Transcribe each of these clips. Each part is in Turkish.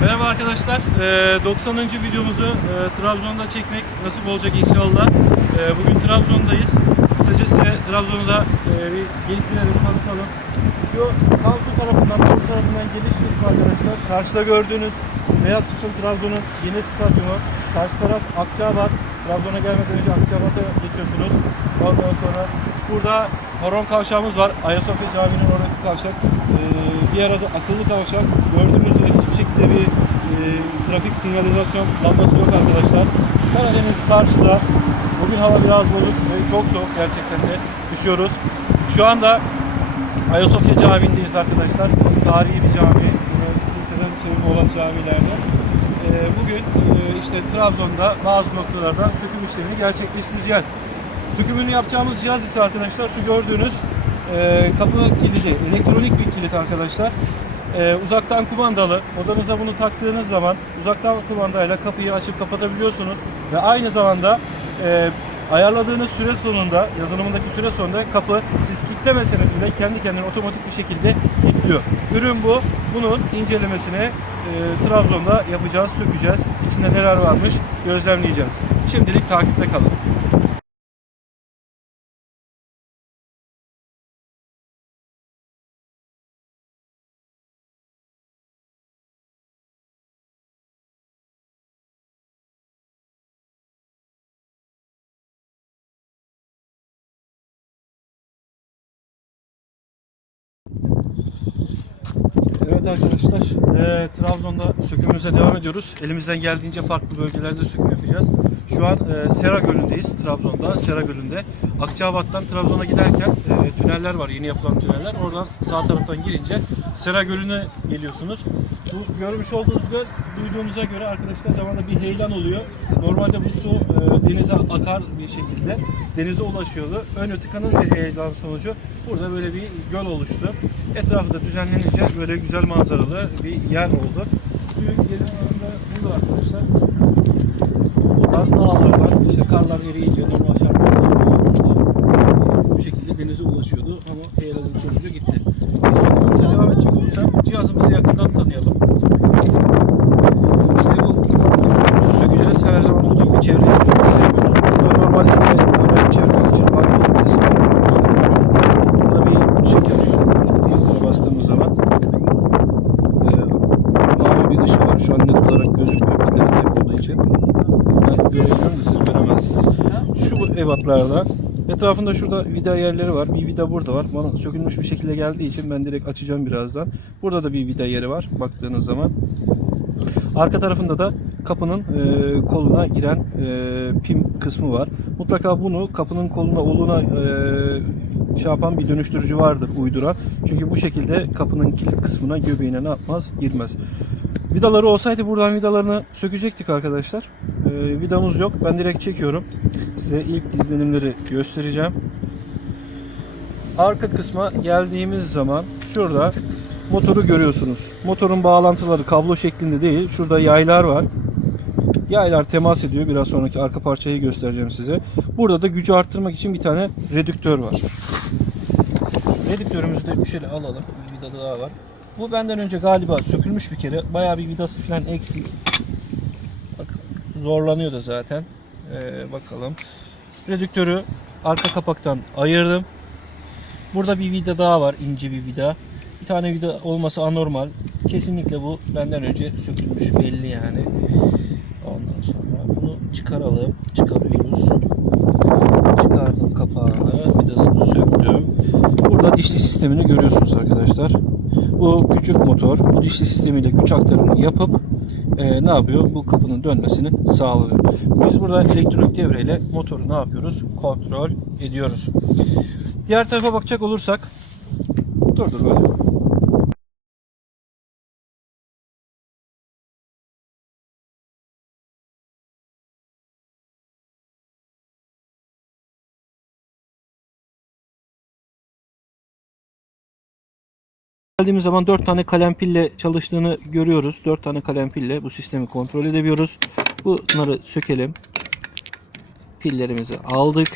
Merhaba arkadaşlar. Ee, 90. videomuzu e, Trabzon'da çekmek nasip olacak inşallah. Ee, bugün Trabzon'dayız. Kısaca size Trabzon'u da e, bir gezdirelim, tanıtalım. Şu Kansu tarafından, Doğu tarafından geliş kısmı arkadaşlar. Karşıda gördüğünüz beyaz kısım Trabzon'un yeni stadyumu. Karşı taraf Akçaabat. Trabzon'a gelmeden önce Akçaabat'a geçiyorsunuz. Ondan sonra burada Horon kavşağımız var. Ayasofya Camii'nin oradaki kavşak. Ee, diğer adı akıllı kavşak. Gördüğünüz üzere hiçbir şekilde bir e, trafik sinyalizasyon lambası yok arkadaşlar. Karadeniz karşıda. Bugün hava biraz bozuk ve çok soğuk gerçekten de üşüyoruz. Şu anda Ayasofya Camii'ndeyiz arkadaşlar. Tarihi bir cami. Yine kiliseden çevrimi olan camilerde. Ee, bugün e, işte Trabzon'da bazı noktalardan söküm işlemini gerçekleştireceğiz. Sökümünü yapacağımız cihaz ise arkadaşlar şu gördüğünüz e, kapı kilidi, elektronik bir kilit arkadaşlar. E, uzaktan kumandalı. Odanıza bunu taktığınız zaman uzaktan kumandayla kapıyı açıp kapatabiliyorsunuz ve aynı zamanda e, ayarladığınız süre sonunda, yazılımındaki süre sonunda kapı siz kilitlemeseniz bile kendi kendine otomatik bir şekilde kilitliyor. Ürün bu. Bunun incelemesini e, Trabzon'da yapacağız, sökeceğiz. İçinde neler varmış gözlemleyeceğiz. Şimdilik takipte kalın. Evet arkadaşlar, eee, Trabzon'da sökümümüze devam ediyoruz. Elimizden geldiğince farklı bölgelerde söküm yapacağız. Şu an eee, Sera Gölü'ndeyiz, Trabzon'da, Sera Gölü'nde. Akçaabat'tan Trabzon'a giderken eee, tüneller var, yeni yapılan tüneller. Oradan sağ taraftan girince Sera Gölü'ne geliyorsunuz. Bu görmüş olduğunuz göl, duyduğumuza göre arkadaşlar zamanla bir heyelan oluyor. Normalde bu su eee, denize akar bir şekilde denize ulaşıyordu. Ön tıkanınca heyelan sonucu burada böyle bir göl oluştu. Etrafı da düzenlenince böyle güzel manzaralı bir yer oldu. Suyun gelin burada arkadaşlar. Buradan dağlardan işte karlar eriyince normal şartlarda bu şekilde denize ulaşıyordu ama heyelanın sonucu gitti. Biz sökümümüze devam edecek olursam cihazımızı yakından tanıyalım. İşte bu su sökeceğiz. Her zaman olduğu gibi çevre yapıyoruz. Burada normal kamera çevirmek için var bir resim Burada bir ışık yanıyor. Motora bastığımız zaman e, mavi bir ışık var. Şu an net olarak gözükmüyor. Pilleri zayıf olduğu için. Ben görebiliyorum da siz göremezsiniz. Ebatlarda etrafında şurada vida yerleri var. Bir vida burada var. Bana sökülmüş bir şekilde geldiği için ben direkt açacağım birazdan. Burada da bir vida yeri var baktığınız zaman. Arka tarafında da kapının e, koluna giren e, pim kısmı var. Mutlaka bunu kapının koluna oluna e, şey yapan bir dönüştürücü vardır uyduran. Çünkü bu şekilde kapının kilit kısmına göbeğine ne yapmaz? Girmez. Vidaları olsaydı buradan vidalarını sökecektik arkadaşlar. E, vidamız yok. Ben direkt çekiyorum. Size ilk izlenimleri göstereceğim. Arka kısma geldiğimiz zaman şurada motoru görüyorsunuz. Motorun bağlantıları kablo şeklinde değil. Şurada yaylar var. Yaylar temas ediyor. Biraz sonraki arka parçayı göstereceğim size. Burada da gücü arttırmak için bir tane redüktör var. Redüktörümüzü de şöyle alalım. Bir vida daha var. Bu benden önce galiba sökülmüş bir kere. Bayağı bir vidası falan eksik. Bak zorlanıyor da zaten. Ee, bakalım. Redüktörü arka kapaktan ayırdım. Burada bir vida daha var. ince bir vida. Bir tane vida olması anormal. Kesinlikle bu benden önce sökülmüş belli yani. Ondan sonra bunu çıkaralım. Çıkarıyoruz. Çıkardım kapağını. Vidasını söktüm. Burada dişli sistemini görüyorsunuz arkadaşlar. Bu küçük motor bu dişli sistemiyle güç aktarımını yapıp e, ne yapıyor? Bu kapının dönmesini sağlıyor. Biz burada elektronik devreyle motoru ne yapıyoruz? Kontrol ediyoruz. Diğer tarafa bakacak olursak dur dur böyle. Geldiğimiz zaman 4 tane kalem pille çalıştığını görüyoruz. 4 tane kalem pille bu sistemi kontrol edebiliyoruz. Bunları sökelim. Pillerimizi aldık.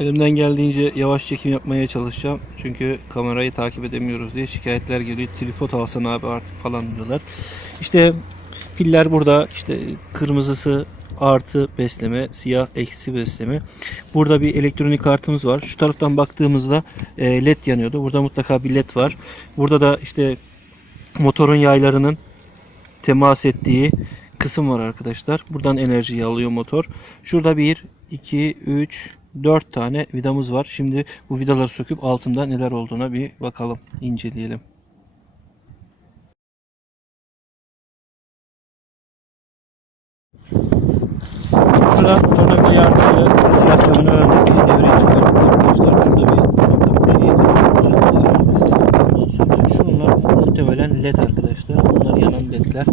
Elimden geldiğince yavaş çekim yapmaya çalışacağım. Çünkü kamerayı takip edemiyoruz diye şikayetler geliyor. Tripod alsan abi artık falan diyorlar. İşte piller burada. İşte kırmızısı artı besleme, siyah eksi besleme. Burada bir elektronik kartımız var. Şu taraftan baktığımızda e, led yanıyordu. Burada mutlaka bir led var. Burada da işte motorun yaylarının temas ettiği kısım var arkadaşlar. Buradan enerjiyi alıyor motor. Şurada 1, 2, 3, 4 tane vidamız var. Şimdi bu vidaları söküp altında neler olduğuna bir bakalım, inceleyelim. Şuradan tornavida yardımıyla şu siyah devreye çıkarttık arkadaşlar. Şurada bir tarafta bir şey var. Ondan sonra şunlar muhtemelen led arkadaşlar. Bunlar yanan ledler.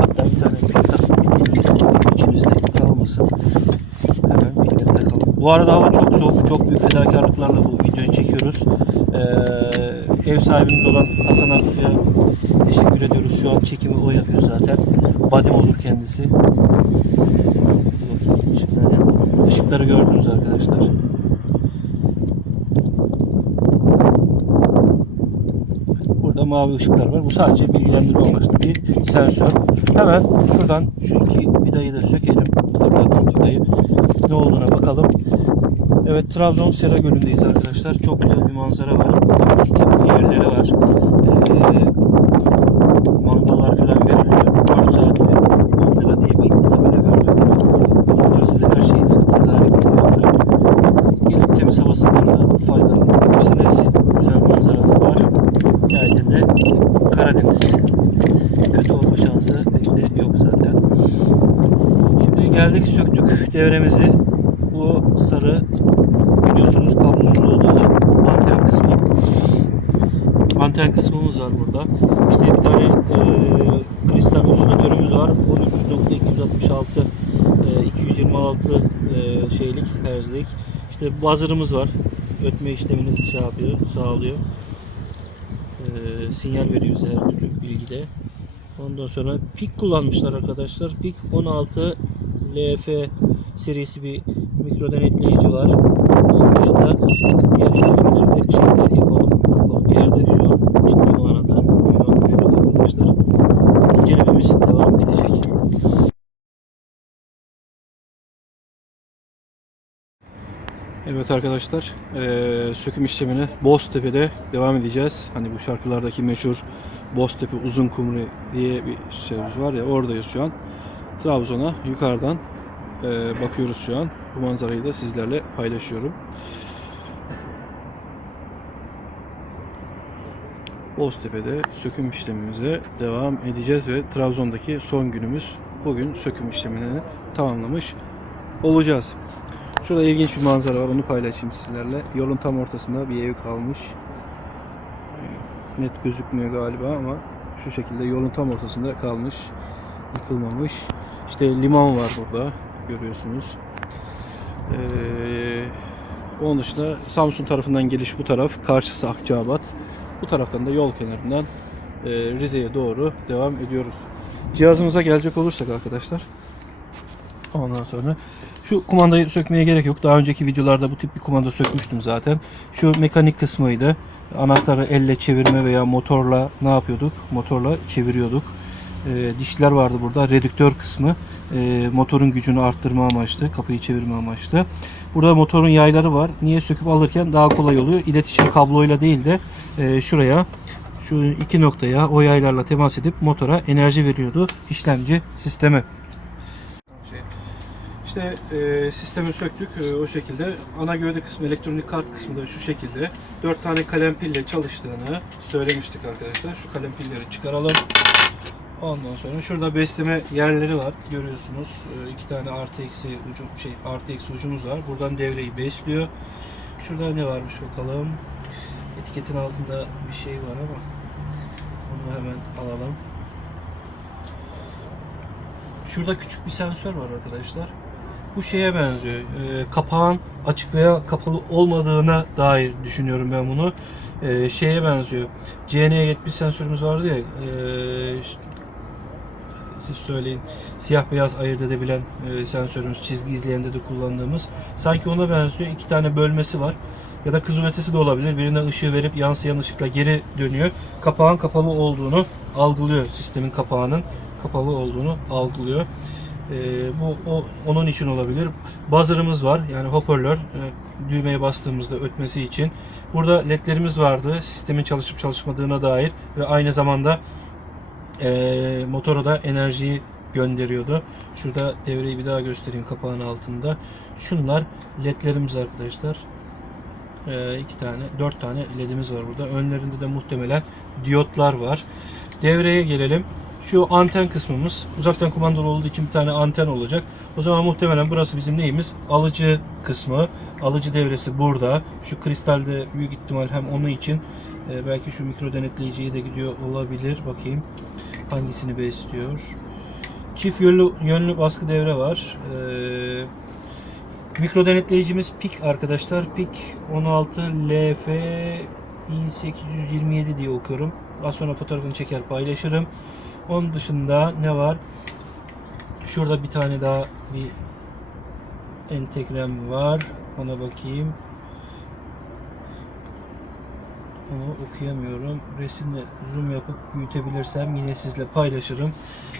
Hatta bir tane pil takıp içimizde kalmasın. Hemen pilleri takalım. Bu arada hava çok soğuk. Çok büyük fedakarlıklarla bu videoyu çekiyoruz. Ee, ev sahibimiz olan Hasan Aksu'ya teşekkür ediyoruz. Şu an çekimi o yapıyor zaten. Badim olur kendisi. Işıkları gördünüz arkadaşlar. Burada mavi ışıklar var. Bu sadece bilgilendirme amaçlı bir sensör. Hemen şuradan şu iki vidayı da sökelim. Hatta vidayı ne olduğuna bakalım. Evet Trabzon Sera Gölü'ndeyiz arkadaşlar. Çok güzel bir manzara var. Temiz yerleri var. Ee, mangallar falan veriliyor. 4 saatli 10 lira diye bir tabela gördük. Bunlar size her şeyi tedarik ediyorlar. Gelin temiz havasından da faydalanabilirsiniz. Güzel manzarası var. Nihayetinde Karadeniz. Kötü olma şansı pek de yok zaten. Şimdi geldik söktük devremizi. Bu sarı biliyorsunuz kablosuz olduğu için anten kısmı. Anten kısmımız var burada. İşte bir tane e, kristal osilatörümüz var. 13.266 e, 226 e, şeylik herzlik. İşte buzzer'ımız var. Ötme işlemini şey yapıyor, sağlıyor. E, sinyal veriyor her türlü bilgide. Ondan sonra PIK kullanmışlar arkadaşlar. PIK 16 LF serisi bir mikro denetleyici var. Onun dışında diğer işlemleri de şeyde yapalım. Kapalı bir yerde şu an ciddi manada şu an düştük arkadaşlar. İncelememiz devam edecek. Evet arkadaşlar, eee, söküm işlemine Boztepe'de devam edeceğiz. Hani bu şarkılardaki meşhur Boztepe Uzun Kumru diye bir söz var ya oradayız şu an. Trabzon'a yukarıdan eee, bakıyoruz şu an. Bu manzarayı da sizlerle paylaşıyorum. Boztepe'de söküm işlemimize devam edeceğiz ve Trabzon'daki son günümüz bugün söküm işlemini tamamlamış olacağız. Şurada ilginç bir manzara var onu paylaşayım sizlerle. Yolun tam ortasında bir ev kalmış. Net gözükmüyor galiba ama şu şekilde yolun tam ortasında kalmış. Yıkılmamış. İşte liman var burada görüyorsunuz. Ee, onun dışında Samsun tarafından geliş bu taraf. Karşısı Akçaabat. Bu taraftan da yol kenarından e, Rize'ye doğru devam ediyoruz. Cihazımıza gelecek olursak arkadaşlar. Ondan sonra şu kumandayı sökmeye gerek yok. Daha önceki videolarda bu tip bir kumanda sökmüştüm zaten. Şu mekanik kısmıydı. Anahtarı elle çevirme veya motorla ne yapıyorduk? Motorla çeviriyorduk. Ee, dişler vardı burada. Redüktör kısmı. Ee, motorun gücünü arttırma amaçlı. Kapıyı çevirme amaçlı. Burada motorun yayları var. Niye söküp alırken daha kolay oluyor. İletişim kabloyla değil de e, şuraya şu iki noktaya o yaylarla temas edip motora enerji veriyordu işlemci sistemi. İşte e, sistemi söktük e, o şekilde. Ana gövde kısmı, elektronik kart kısmı da şu şekilde. 4 tane kalem pille çalıştığını söylemiştik arkadaşlar. Şu kalem pilleri çıkaralım. Ondan sonra şurada besleme yerleri var. Görüyorsunuz. E, iki tane artı eksi ucu şey artı eksi ucumuz var. Buradan devreyi besliyor. Şurada ne varmış bakalım. Etiketin altında bir şey var ama onu hemen alalım. Şurada küçük bir sensör var arkadaşlar. Bu şeye benziyor. Ee, kapağın açık veya kapalı olmadığına dair düşünüyorum ben bunu. Ee, şeye benziyor. CN70 sensörümüz vardı ya. E, siz söyleyin. Siyah beyaz ayırt edebilen e, sensörümüz çizgi izleyende de kullandığımız. Sanki ona benziyor. iki tane bölmesi var. Ya da kızıl ötesi de olabilir. Birine ışığı verip yansıyan ışıkla geri dönüyor. Kapağın kapalı olduğunu algılıyor. Sistemin kapağının kapalı olduğunu algılıyor. E, bu o, onun için olabilir. Buzzer'ımız var. Yani hoparlör. E, düğmeye bastığımızda ötmesi için. Burada ledlerimiz vardı. Sistemin çalışıp çalışmadığına dair ve aynı zamanda e, motora da enerjiyi gönderiyordu. Şurada devreyi bir daha göstereyim kapağın altında. Şunlar ledlerimiz arkadaşlar. E, iki tane, dört tane ledimiz var burada. Önlerinde de muhtemelen diyotlar var. Devreye gelelim. Şu anten kısmımız uzaktan kumandalı olduğu için bir tane anten olacak. O zaman muhtemelen burası bizim neyimiz? Alıcı kısmı. Alıcı devresi burada. Şu kristalde büyük ihtimal hem onun için e, belki şu mikro denetleyiciye de gidiyor olabilir. Bakayım hangisini besliyor. Çift yönlü, yönlü baskı devre var. Ee, mikro denetleyicimiz PIK arkadaşlar. PIK 16 LF 1827 diye okuyorum. Az sonra fotoğrafını çeker paylaşırım. Onun dışında ne var? Şurada bir tane daha bir entegrem var. Ona bakayım. Onu okuyamıyorum. Resimle zoom yapıp büyütebilirsem yine sizle paylaşırım.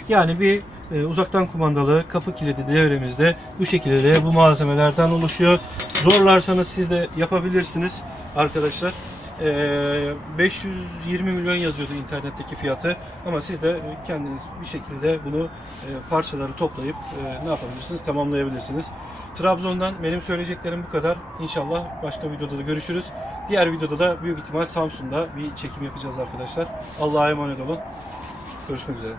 Yani bir e, uzaktan kumandalı kapı kilidi devremizde bu şekilde de bu malzemelerden oluşuyor. Zorlarsanız siz de yapabilirsiniz arkadaşlar. E, 520 milyon yazıyordu internetteki fiyatı ama siz de kendiniz bir şekilde bunu e, parçaları toplayıp e, ne yapabilirsiniz tamamlayabilirsiniz. Trabzon'dan benim söyleyeceklerim bu kadar. İnşallah başka videoda da görüşürüz. Diğer videoda da büyük ihtimal Samsun'da bir çekim yapacağız arkadaşlar. Allah'a emanet olun. Görüşmek üzere.